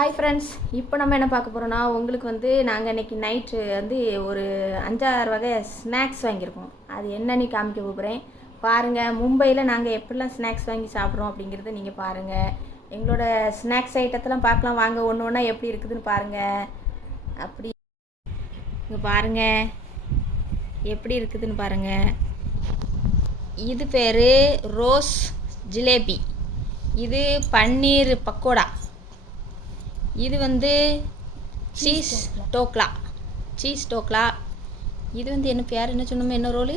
Hi friends இப்போ நம்ம என்ன பார்க்க போகிறோம்னா உங்களுக்கு வந்து நாங்கள் இன்றைக்கி நைட்டு வந்து ஒரு அஞ்சாறு வகை ஸ்நாக்ஸ் வாங்கியிருக்கோம். அது என்னன்னு காமிக்க போகிறேன் பாருங்கள் மும்பையில் நாங்கள் எப்படிலாம் ஸ்நாக்ஸ் வாங்கி சாப்பிட்றோம் அப்படிங்கிறத நீங்கள் பாருங்கள் எங்களோட ஸ்நாக்ஸ் ஐட்டத்தெல்லாம் பார்க்கலாம். வாங்க ஒன்று ஒன்றா எப்படி இருக்குதுன்னு பாருங்கள் அப்படி இங்கே பாருங்கள் எப்படி இருக்குதுன்னு பாருங்கள் இது பேர் ரோஸ் ஜிலேபி. இது பன்னீர் பக்கோடா. இது வந்து சீஸ் டோக்லா. சீஸ் டோக்லா. இது வந்து என்ன பேர் என்ன சொன்னோமே என்ன ரோலு?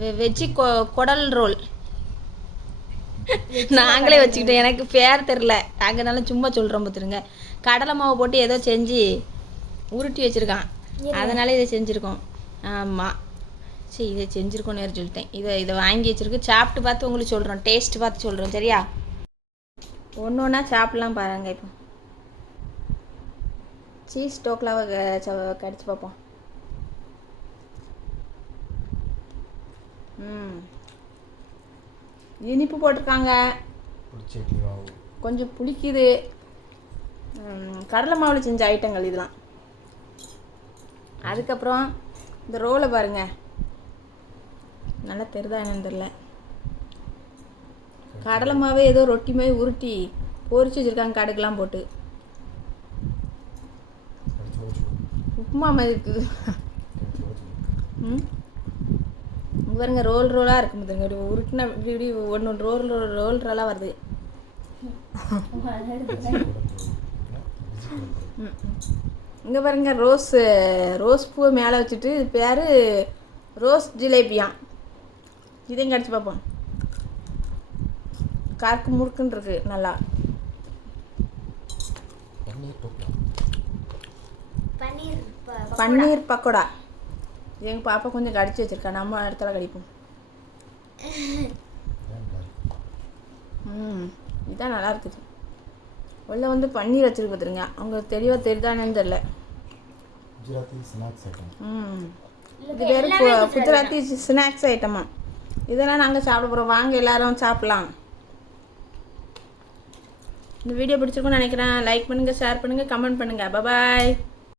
வெ வெஜ்ஜி கொ குடல் ரோல். நாங்களே வச்சுக்கிட்டோம். எனக்கு பேர் தெரில நாங்கனால சும்மா சொல்கிறோம் பார்த்துருங்க கடலை மாவு போட்டு ஏதோ செஞ்சு உருட்டி வச்சுருக்கான். அதனால இதை செஞ்சுருக்கோம். ஆமாம் சரி இதை செஞ்சுருக்கோன்னு வேறு சொல்லிட்டேன். இதை இதை வாங்கி வச்சுருக்கு. சாப்பிட்டு பார்த்து உங்களுக்கு சொல்கிறோம் டேஸ்ட் பார்த்து சொல்கிறோம் சரியா? ஒன்று ஒன்றா சாப்பிட்லாம் பாருங்க இப்போ. சீஸ் டோக்லாவை கடிச்சு பார்ப்போம். ம். இனிப்பு போட்டிருக்காங்க. கொஞ்சம் புளிக்குது. கடலை மாவில் செஞ்ச ஐட்டங்கள் இதெல்லாம். அதுக்கப்புறம் இந்த ரோலை பாருங்க. நல்லா தெரிதா என்னன்னு தெரில கடலை மாவே ஏதோ ரொட்டி மாதிரி உருட்டி பொரிச்சு வச்சுருக்காங்க கடுகுலாம் போட்டு கடிச்சு வச்சுக்கோ உப்புமா மாதிரி இருக்குது. ம்? இங்க பாருங்க ரோல் ரோலாக இருக்கு பாருங்க இப்படி உருட்டின இப்படி இப்படி ஒன்று ஒன்று ரோல் ரோல் ரோல் ரோலாக வருது. இங்கே பாருங்க ரோஸ் ரோஸ் பூவை மேலே வச்சுட்டு இது பேர் ரோஸ் ஜிலேபியாம் இதையும் கடிச்சு பார்ப்போம் காக்கு முறுக்குன்னு இருக்கு நல்லா. பன்னீர். பன்னீர் பக்கோடா. எங்கள் பாப்பா கொஞ்சம் கடிச்சு வச்சிருக்கா. நம்ம இடத்துல கடிப்போம். ம் இதான் நல்லா இருக்குது. உள்ள வந்து பன்னீர் வச்சிருக்கு பார்த்துருங்க அவங்க தெளிவாக தெரியுதானேன்னு தெரில குஜராத்தி ஸ்நாக்ஸ் ஐட்டம். ம். இது பேர் குஜராத்தி ஸ்நாக்ஸ் ஐட்டமா. இதெல்லாம் நாங்கள் சாப்பிட போகிறோம் வாங்க எல்லாரும் சாப்பிட்லாம். இந்த வீடியோ பிடிச்சிருக்கும்னு நினைக்கிறேன். லைக் பண்ணுங்கள் ஷேர் பண்ணுங்கள் கமெண்ட் பண்ணுங்கள் பபாய்